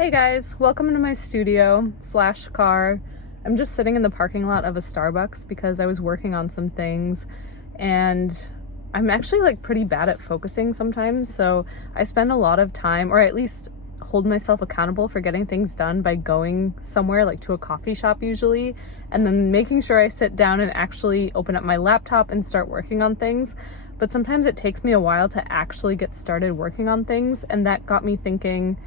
Hey guys, welcome to my studio slash car. I'm just sitting in the parking lot of a Starbucks because I was working on some things and I'm actually like pretty bad at focusing sometimes. So I spend a lot of time, or at least hold myself accountable for getting things done by going somewhere like to a coffee shop usually, and then making sure I sit down and actually open up my laptop and start working on things. But sometimes it takes me a while to actually get started working on things, and that got me thinking,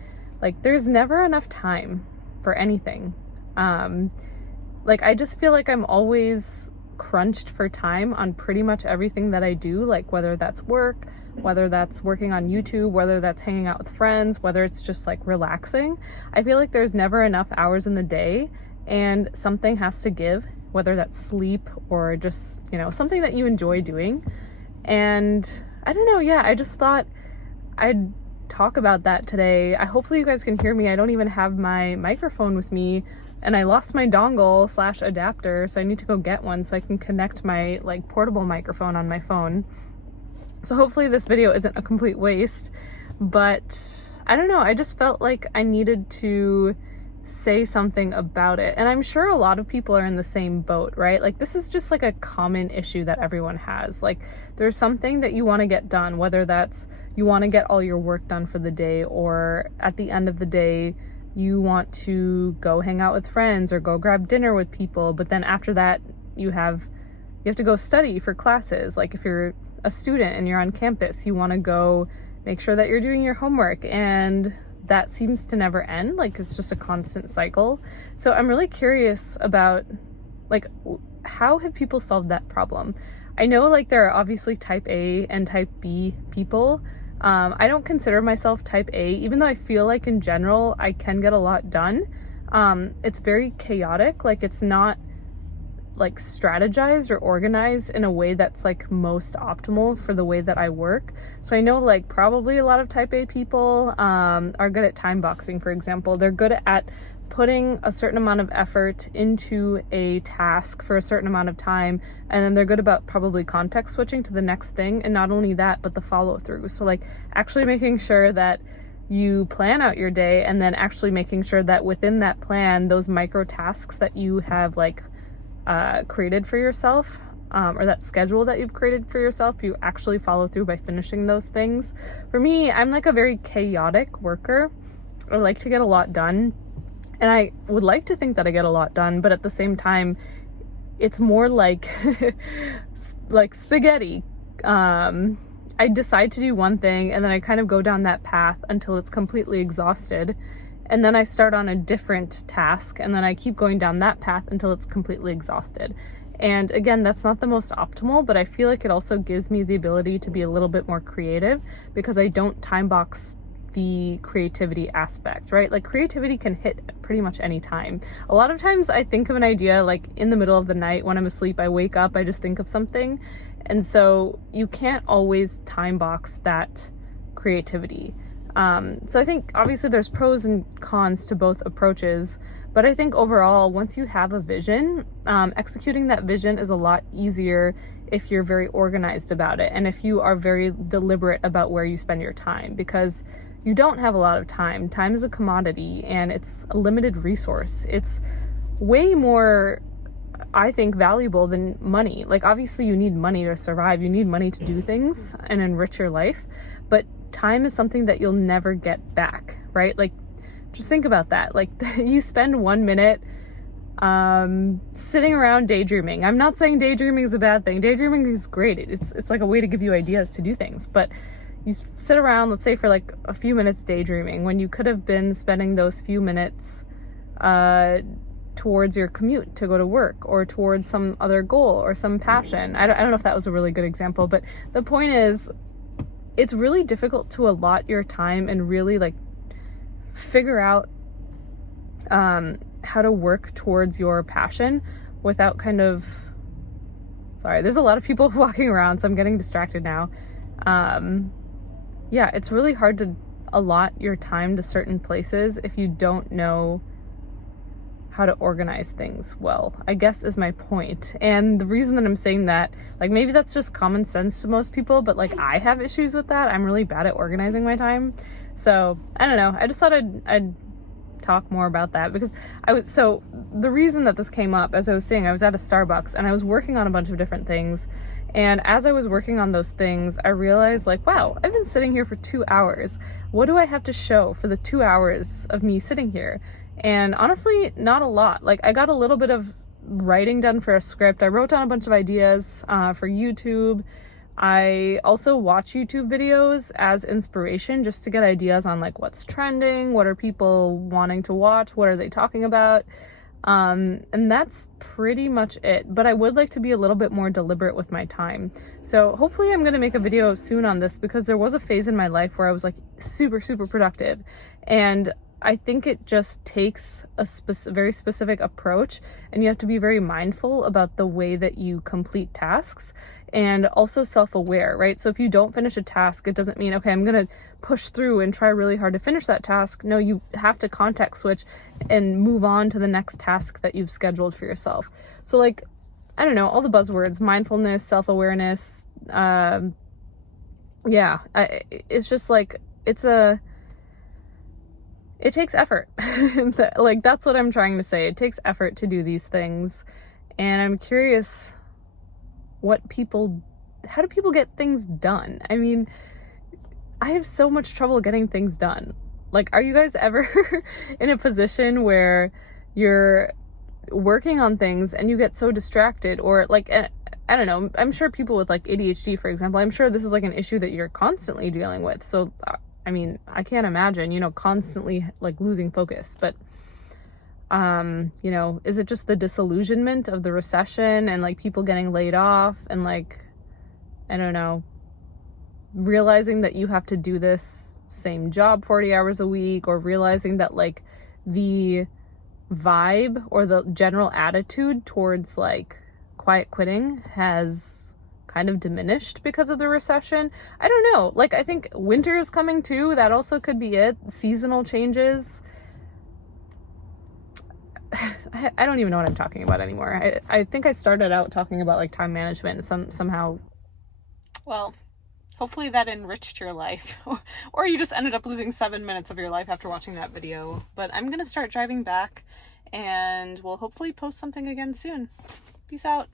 like, there's never enough time for anything. I just feel like I'm always crunched for time on pretty much everything that I do, like whether that's work, whether that's working on YouTube, whether that's hanging out with friends, whether it's just like relaxing. I feel like there's never enough hours in the day and something has to give, whether that's sleep or just, something that you enjoy doing. And I don't know, yeah, I just thought I'd talk about that today. Hopefully you guys can hear me. I don't even have my microphone with me and I lost my dongle slash adapter, so I need to go get one so I can connect my like portable microphone on my phone. So hopefully this video isn't a complete waste, but I don't know, I just felt like I needed to say something about it. And I'm sure a lot of people are in the same boat, right? Like, this is just like a common issue that everyone has. Like, there's something that you want to get done, whether that's you want to get all your work done for the day, or at the end of the day you want to go hang out with friends or go grab dinner with people, but then after that you have to go study for classes. Like, if you're a student and you're on campus, you want to go make sure that you're doing your homework, and that seems to never end. Like, it's just a constant cycle. So I'm really curious about, like, how have people solved that problem? I know, like, there are obviously type A and type B people. I don't consider myself type A, even though I feel like in general I can get a lot done. It's very chaotic. Like, it's not like strategized or organized in a way that's like most optimal for the way that I work. So I know, like, probably a lot of type A people are good at time boxing, for example. They're good at putting a certain amount of effort into a task for a certain amount of time, and then they're good about probably context switching to the next thing. And not only that, but the follow through. So like actually making sure that you plan out your day, and then actually making sure that within that plan, those micro tasks that you have like created for yourself, or that schedule that you've created for yourself, you actually follow through by finishing those things. For me, I'm like a very chaotic worker. I like to get a lot done, and I would like to think that I get a lot done, but at the same time it's more like like spaghetti. I decide to do one thing, and then I kind of go down that path until it's completely exhausted, and then I start on a different task, and then I keep going down that path until it's completely exhausted. And again, that's not the most optimal, but I feel like it also gives me the ability to be a little bit more creative because I don't time box the creativity aspect, right? Like, creativity can hit pretty much any time. A lot of times I think of an idea like in the middle of the night when I'm asleep. I wake up, I just think of something. And so you can't always time box that creativity. So I think obviously there's pros and cons to both approaches, but I think overall, once you have a vision, executing that vision is a lot easier if you're very organized about it, and if you are very deliberate about where you spend your time, because you don't have a lot of time. Time is a commodity, and it's a limited resource. It's way more, I think, valuable than money. Like, obviously you need money to survive, you need money to do things and enrich your life, but time is something that you'll never get back, right? Like, just think about that. Like, you spend 1 minute sitting around daydreaming. I'm not saying daydreaming is a bad thing. Daydreaming is great. It's like a way to give you ideas to do things, but you sit around, let's say, for like a few minutes daydreaming, when you could have been spending those few minutes towards your commute to go to work, or towards some other goal or some passion. I don't know if that was a really good example, but the point is, it's really difficult to allot your time and really like figure out how to work towards your passion without kind of, sorry, there's a lot of people walking around, so I'm getting distracted now. Yeah, it's really hard to allot your time to certain places if you don't know how to organize things well, I guess, is my point. And the reason that I'm saying that, like, maybe that's just common sense to most people, but like, I have issues with that. I'm really bad at organizing my time. So I don't know, I just thought I'd talk more about that, because so the reason that this came up, as I was saying, I was at a Starbucks and I was working on a bunch of different things. And as I was working on those things, I realized, like, wow, I've been sitting here for 2 hours. What do I have to show for the 2 hours of me sitting here? And honestly, not a lot. Like, I got a little bit of writing done for a script. I wrote down a bunch of ideas for YouTube. I also watch YouTube videos as inspiration, just to get ideas on like what's trending, what are people wanting to watch, what are they talking about. And that's pretty much it. But I would like to be a little bit more deliberate with my time. So hopefully I'm going to make a video soon on this, because there was a phase in my life where I was like super, super productive. And I think it just takes a very specific approach, and you have to be very mindful about the way that you complete tasks, and also self-aware, right? So if you don't finish a task, it doesn't mean, okay, I'm going to push through and try really hard to finish that task. No, you have to context switch and move on to the next task that you've scheduled for yourself. So like, I don't know, all the buzzwords, mindfulness, self-awareness. It's just like, it takes effort. Like, that's what I'm trying to say. It takes effort to do these things. And I'm curious how do people get things done? I mean, I have so much trouble getting things done. Like, are you guys ever in a position where you're working on things and you get so distracted, or like, I don't know, I'm sure people with like ADHD, for example, I'm sure this is like an issue that you're constantly dealing with. So, I mean, I can't imagine, constantly like losing focus, but is it just the disillusionment of the recession and like people getting laid off and like, I don't know, realizing that you have to do this same job 40 hours a week, or realizing that like the vibe or the general attitude towards like quiet quitting has kind of diminished because of the recession? I don't know. Like, I think winter is coming too. That also could be it. Seasonal changes. I don't even know what I'm talking about anymore. I think I started out talking about like time management and somehow, well, hopefully that enriched your life. Or you just ended up losing 7 minutes of your life after watching that video. But I'm gonna start driving back, and we'll hopefully post something again soon. Peace out.